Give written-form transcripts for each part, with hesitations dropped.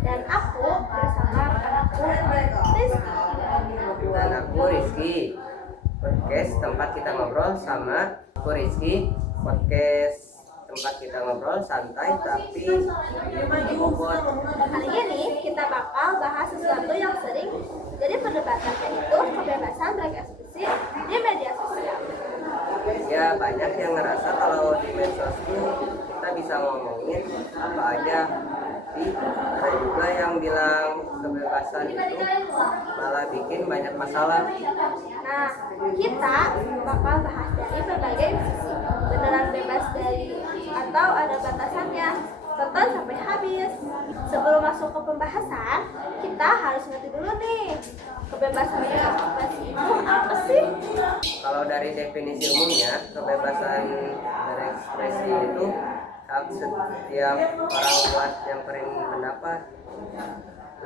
dan aku bersama rekanku Rizky. Dan aku Rizky. Podcast tempat kita ngobrol sama aku Rizky. Podcast tempat kita ngobrol santai tapi bobot. Kali ini kita bakal bahas sesuatu yang sering jadi perdebatan, yaitu kebebasan berekspresi di media sosial. Ya, banyak yang ngerasa kalau di medsos itu kita bisa ngomongin apa aja, tapi ada juga yang bilang kebebasan itu malah bikin banyak masalah. Nah, kita bakal bahas dari berbagai sisi. Beneran bebas dari atau ada batasannya? Tonton sampai habis. Sebelum masuk ke pembahasan, kita harus ngerti dulu nih, kebebasan berekspresi itu apa sih? Kalau dari definisi umumnya, kebebasan berekspresi itu hak setiap orang buat nyamperin pendapat,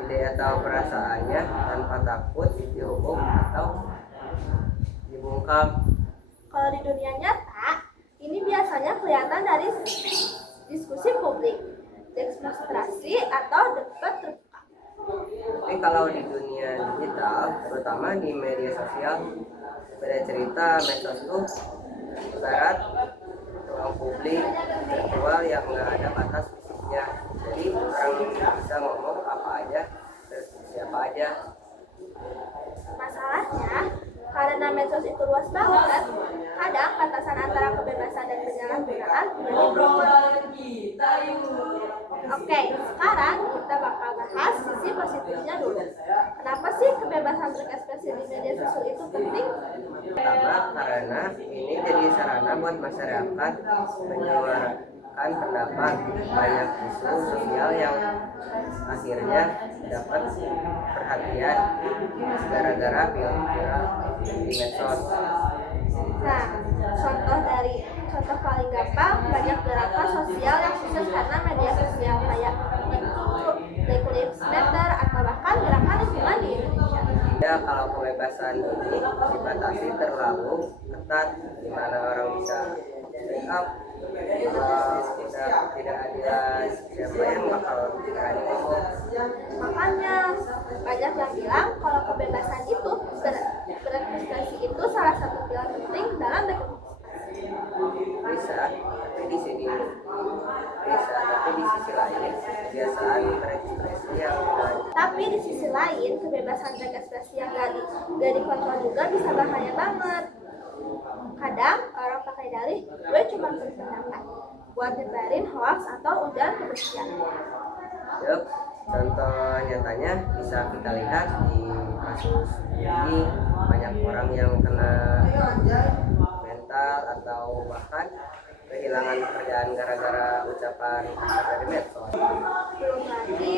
ide atau perasaannya tanpa takut dihukum atau dibungkam. Kalau di dunia nyata, ini biasanya kelihatan dari diskusi publik, demonstrasi, atau debat terbuka. Tapi kalau di dunia digital, terutama di media sosial, beda cerita. Medsos itu ibarat ruang publik virtual yang nggak ada batas fisiknya. Jadi orang bisa ngomong apa aja ke siapa aja. Masalahnya, karena medsos itu luas banget, kadang batasan antara kebebasan dan penyalahgunaan menjadi berubah. Oke, sekarang kita bakal bahas sisi positifnya dulu. Kenapa sih kebebasan berekspresi di media sosial itu penting? Pertama, karena ini jadi sarana buat masyarakat menyuarakan pendapat banyak isu sosial yang akhirnya dapat perhatian gara-gara viral di medsos. Nah, contoh paling gampang, banyak gerakan sosial yang sukses karena media sosial kayak itu, Black Lives Matter, atau bahkan gerakan lingkungan di Indonesia. Ya, kalau kebebasan ini dibatasi terlalu ketat, di mana orang bisa speak up, udah tidak ada siapa yang bakal berani ngomong. Makanya banyak yang bilang kalau kebebasan itu berekspresi itu salah satu pilar penting dalam demokrasi. Bisa, tapi di sini bisa, tapi di sisi lain kebiasaan berekspresi yang Tapi di sisi lain, kebebasan berekspresi yang gak dikontrol juga bisa bahaya banget. Kadang orang pakai dalih, gue cuma berpendapat, buat nyebarin hoax atau ujaran kebencian. Yuk, contoh nyatanya bisa kita lihat di kasus ini, banyak orang yang kena mental atau bahkan kehilangan pekerjaan gara-gara ucapan kasar dari medsos. Belum lagi,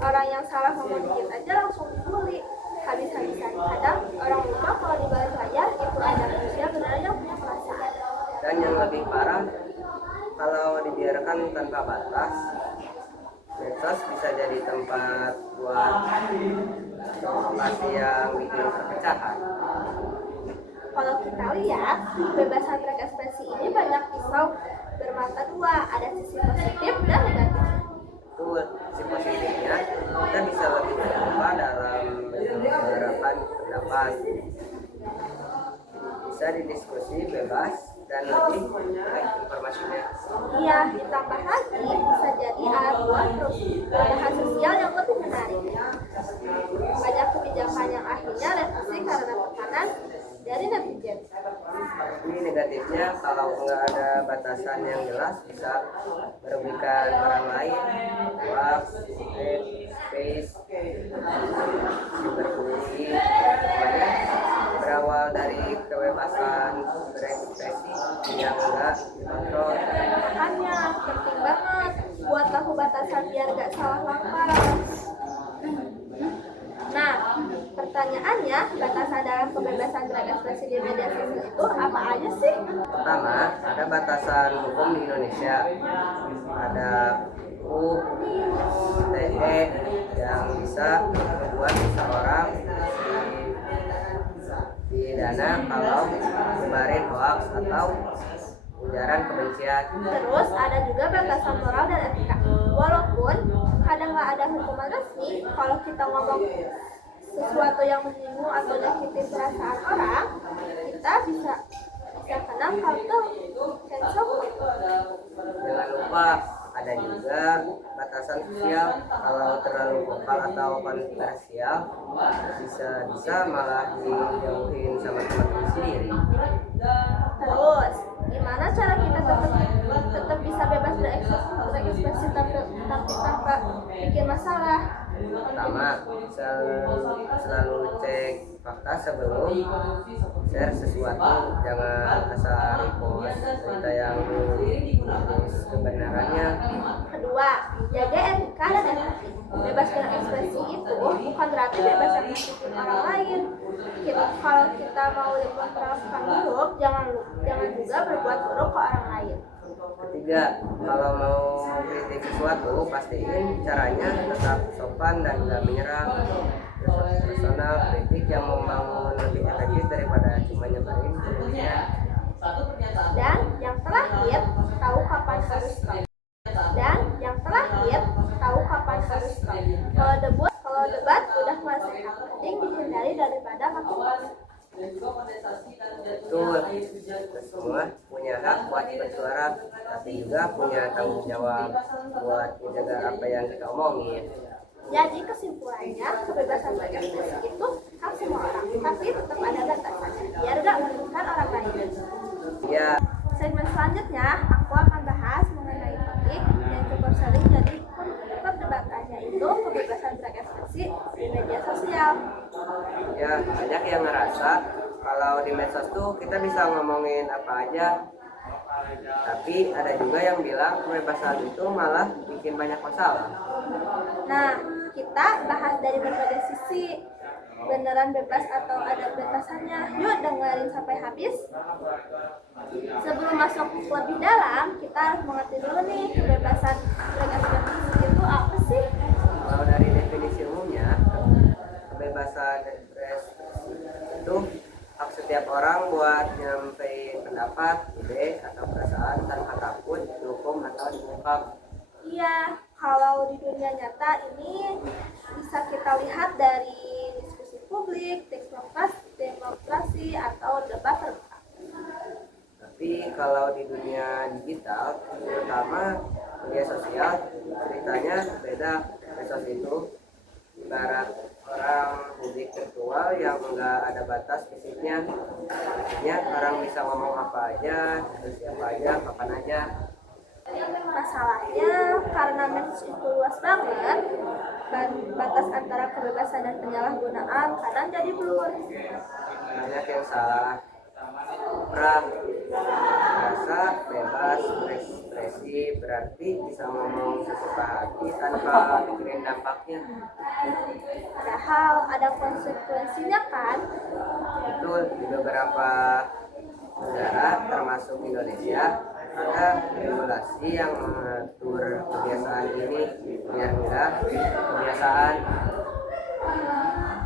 orang yang salah ngomong dikit aja langsung dibully. Habis-habisan kadang orang lupa kalau di balik layar itu ada manusia benar yang punya perasaan. Dan yang lebih parah, kalau dibiarkan tanpa batas, medsos bisa jadi tempat buat provokasi yang bikin perpecahan. Kalau kita lihat, kebebasan berekspresi ini banyak pisau bermata dua, ada sisi positif dan negatif. Itu si positifnya, kita bisa lebih terbuka dalam menyuarakan pendapat, bisa didiskusi bebas dan lebih baik informasinya. Iya, ditambah lagi bisa jadi alat buat perubahan sosial yang lebih menarik. Banyak kebijakan yang akhirnya revisi karena tekanan dari netizen. Ini negatifnya, kalau nggak ada batasan yang jelas bisa merugikan orang lain. Hoax, space, cyberbullying, semuanya berawal dari kebebasan berekspresi yang nggak dikontrol. Makanya penting banget buat tahu batasan biar gak salah langkah. Nah, pertanyaannya, batasan dalam kebebasan berekspresi di media sosial itu apa aja sih? Pertama, ada batasan hukum di Indonesia. Ada UU ITE yang bisa membuat seseorang dipidana kalau menyebarin hoax atau ujaran kebencian. Terus ada juga batasan moral dan etika. Walaupun kadang nggak ada hukuman resmi, kalau kita ngomong sesuatu yang menyinggung atau nyakitin perasaan orang, kita bisa kena culture cancel. Jangan lupa ada juga batasan sosial. Kalau terlalu vokal atau kontroversial bisa malah dijauhin sama teman-teman sendiri. Terus, gimana cara kita tetap bisa bebas berekspresi tapi tanpa bikin masalah? Pertama, selalu cek fakta sebelum share sesuatu. Jangan asal repost berita yang tulis kebenarannya. Kedua, jaga etika dan empati. Bebas berekspresi itu bukan berarti bebas menyakiti orang lain. Kalau kita mau memperlakukan buruk, jangan juga berbuat buruk ke orang lain. Ketiga, kalau mau kritik sesuatu, pastiin caranya tetap sopan dan gak menyerang. Personal kritik yang membangun lebih efektif daripada cuma nyebarin. Dan yang terakhir, tahu kapan harus stop. Kalau debat udah masuk mending dihindari daripada makin panas. Betul, kita semua punya hak buat bersuara, tapi juga punya tanggung jawab buat menjaga apa yang kita omongin. Jadi kesimpulannya, kebebasan berekspresi itu hak semua orang, tapi tetap ada batasannya, biar gak merugikan orang lain. Ya, Segmen selanjutnya, aku akan bahas mengenai topik yang cukup sering jadi perdebatan, yaitu kebebasan berekspresi di media sosial. ya banyak yang ngerasa kalau di medsos tuh kita bisa ngomongin apa aja. Tapi ada juga yang bilang kebebasan itu malah bikin banyak masalah. Nah, kita bahas dari berbagai sisi. Beneran bebas atau ada batasannya? Yuk dengerin sampai habis. Sebelum masuk lebih dalam, kita harus mengerti dulu nih kebebasan berekspresi itu apa sih? Kalau dari definisi umumnya, kebebasan berekspresi itu hak setiap orang buat nyampein pendapat, ide, atau perasaan tanpa takut dihukum atau diungkap. Iya, kalau di dunia nyata ini bisa kita lihat dari diskusi publik, demokrasi atau debat terbuka. Tapi kalau di dunia digital, terutama media sosial, ceritanya beda. Medsos itu ibarat orang publik virtual yang enggak ada batas fisiknya. Artinya orang bisa ngomong apa aja, terus siapa aja, kapan aja. Masalahnya karena medsos itu luas banget, batas antara kebebasan dan penyalahgunaan kadang jadi blur. Banyak yang salah kaprah, merasa bebas berekspresi berarti bisa ngomong sesuka hati tanpa mikirin dampaknya. Padahal ada konsekuensinya kan? Betul, di beberapa negara termasuk Indonesia ada regulasi yang mengatur kebiasaan ini, biar enggak kebiasaan.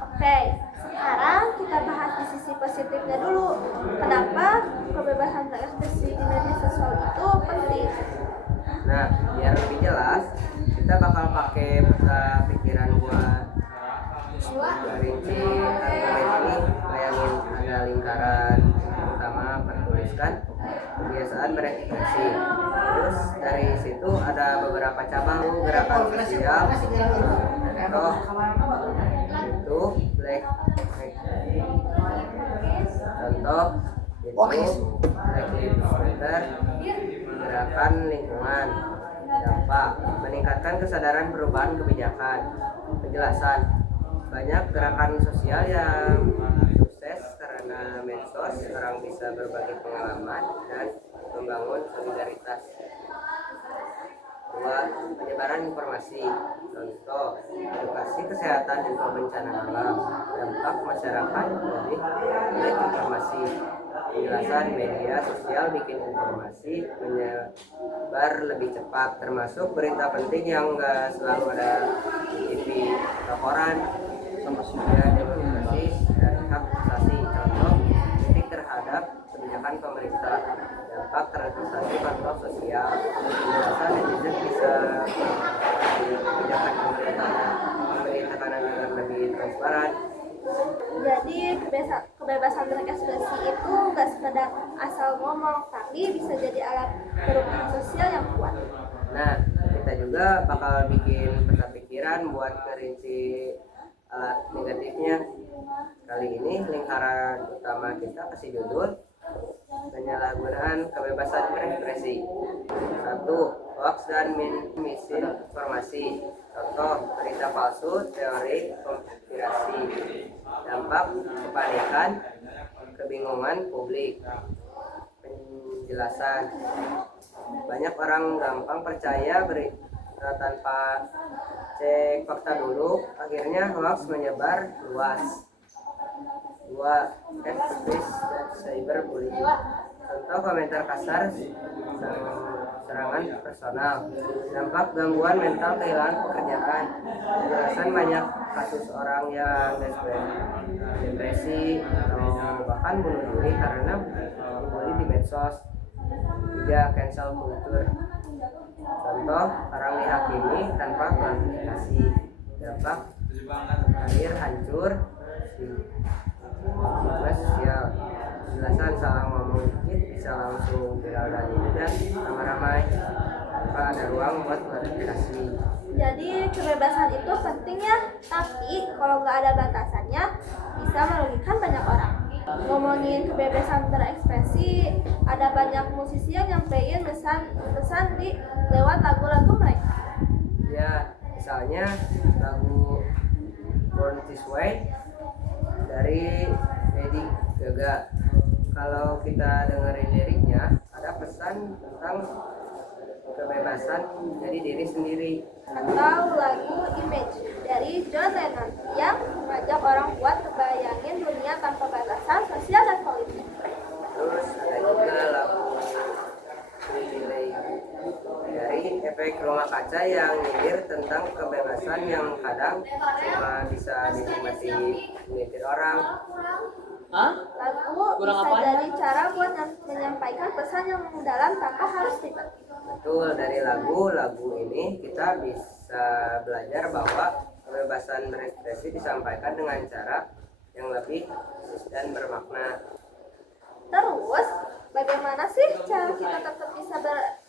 Oke, sekarang kita bahas di sisi positifnya dulu. Kenapa kebebasan berekspresi di media sosial itu penting? Nah, biar lebih jelas, kita bakal pakai peta pikiran buat rinci argumen ini. Bayangin ada lingkaran utama bertuliskan kebiasaan berekspresi. Terus dari situ ada beberapa cabang gerakan sosial. Contoh itu Black Lives Matter, gerakan lingkungan. Dampak meningkatkan kesadaran perubahan kebijakan. Penjelasan banyak gerakan sosial yang sukses karena medsos, orang bisa berbagi pengalaman dan membangun solidaritas. Dua, penyebaran informasi. Contoh, edukasi kesehatan info bencana alam. Dampak masyarakat lebih baik informasi. Penjelasan media sosial bikin informasi menyebar lebih cepat, termasuk berita penting yang nggak selalu ada di TV atau koran. Kemudian demokrasi dan hak asasi. Contoh, kritik terhadap kebijakan pemerintah. Dampak dampak transportasi faktor sosial. Penjelasan netizen bisa kebijakan pemerintah memberi tekanan agar lebih transparan. Jadi kebebasan berekspresi itu nggak sekedar asal ngomong, tapi bisa jadi alat perubahan sosial yang kuat. Nah, kita juga bakal bikin peta pikiran buat ngerinci alat negatifnya. Kali ini lingkaran utama kita kasih judul penyalahgunaan kebebasan berekspresi. 1. Hoax dan misinformasi. Contoh, berita palsu, teori konspirasi. Dampak kepanikan, kebingungan publik. Penjelasan. Banyak orang gampang percaya berita tanpa cek fakta dulu, akhirnya hoax menyebar luas. 2. Ekstremis dan cyberbullying. Contoh, komentar kasar, serangan personal. Dampak gangguan mental, kehilangan pekerjaan. Penjelasan banyak kasus orang yang depresi atau bahkan bunuh diri karena dibully di medsos. 3. Cancel culture. Contoh, orang dihakimi tanpa kualifikasi. Dampak karir hancur, stigma sosial. Penjelasan salah ngomong dikit bisa langsung viral dan ramai-ramai tanpa ada ruang buat klarifikasi. Jadi kebebasan itu penting ya, tapi kalau nggak ada batasannya bisa merugikan banyak orang. Ngomongin kebebasan berekspresi, ada banyak musisi yang nyampein pesan di lewat lagu-lagu mereka. Ya, misalnya lagu Born This Way dari Lady Gaga. Kalau kita dengerin liriknya, ada pesan tentang kebebasan jadi diri sendiri. Atau lagu Image dari John Lennon yang mengajak orang buat ngebayangin dunia tanpa batasan sosial dan politik. Terus ada juga lagu Privilege dari Efek Rumah Kaca yang nyindir tentang kebebasan yang kadang cuma bisa dinikmati segelintir orang. Lagu bisa jadi cara buat menyampaikan pesan yang mendalam tanpa harus ribet. Betul, dari lagu ini kita bisa belajar bahwa kebebasan berekspresi disampaikan dengan cara yang lebih dan bermakna. Terus, bagaimana sih cara kita tetap bisa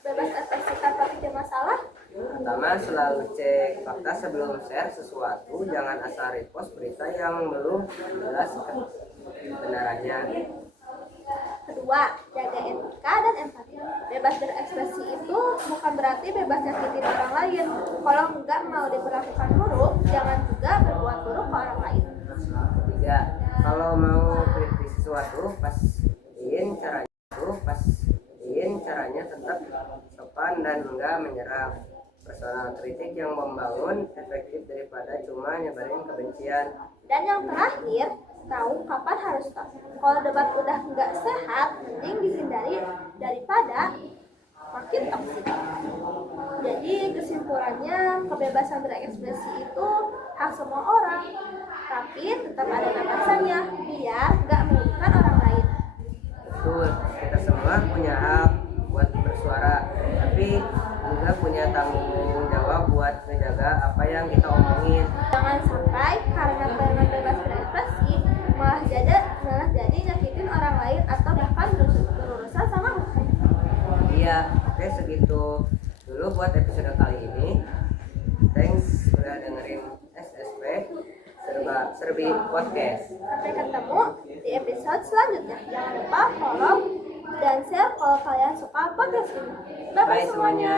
bebas ekspresi tanpa bikin masalah? Pertama, selalu cek fakta sebelum share sesuatu. Jangan asal repost berita yang belum jelas kebenarannya. Kedua, jaga etika dan empati. Bebas berekspresi itu bukan berarti bebas nyakitin orang lain. Kalau nggak mau diperlakukan buruk, jangan juga berbuat buruk ke orang lain. Ketiga, kalau mau kritik sesuatu, pastiin caranya tetap sopan dan enggak menyerang. Personal kritik yang membangun efektif daripada cuma nyebarin kebencian. Dan yang terakhir, tahu kapan harus stop. Kalau debat udah nggak sehat, mending dihindari daripada makin toksik. Jadi kesimpulannya, kebebasan berekspresi itu hak semua orang, tapi tetap ada batasannya biar nggak merugikan orang lain. Betul, kita semua punya hak buat bersuara, tapi juga punya tanggung jawab buat menjaga apa yang kita omongin. Jangan sampai karena bebas berekspresi malah jadi nyakitin orang lain atau bahkan berurusan sama hukum. Iya, oke, segitu dulu buat episode kali ini. Thanks udah dengerin SSP Serbi Podcast. Sampai ketemu di episode selanjutnya. Jangan lupa follow dan share kalau kalian suka podcast ini. Bye Bye semuanya.